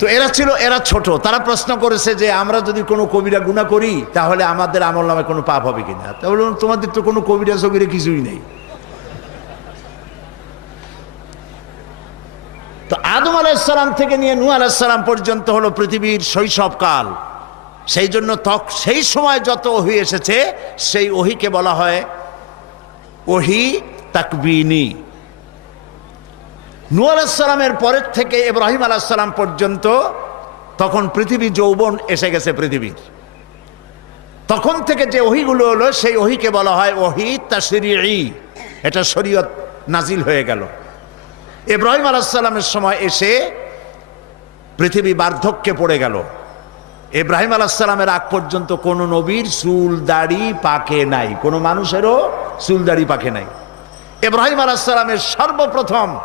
তো এরা ছিল, এরা ছোট। তারা প্রশ্ন করেছে যে, আমরা যদি কোনো কবিরা গুণা করি, তাহলে আমাদের আমল নামে কোনো পাপ হবে কিনা? তাহলে তোমাদের তো কোনো কবিরা সবিরা কিছুই নেই। তো আদম আলাইসালাম থেকে নিয়ে নূ আলাইসালাম পর্যন্ত হলো পৃথিবীর শৈশবকাল সেই জন্য তক, সেই সময় যত ওহি এসেছে, সেই ওহিকে বলা হয় ওহি তাকবিনী। নূ আলাইসালামের পরের থেকে ইব্রাহিম আলাইসালাম পর্যন্ত তখন পৃথিবী যৌবন এসে গেছে পৃথিবীর। তখন থেকে যে ওহিগুলো হলো, সেই ওহিকে বলা হয় ওহি তাশরিঈ। এটা শরীয়ত নাজিল হয়ে গেল। ইব্রাহিম আলাহিসাল্লামের সময় এসে পৃথিবী বার্ধক্যে পড়ে গেল। ইব্রাহিম আলাহিসাল্লামের আগ পর্যন্ত কোনো নবীর চুল দাড়ি পাকে নাই, কোনো মানুষেরও চুল দাড়ি পাকে নাই। ইব্রাহিম আলাহিসাল্লামের সর্বপ্রথম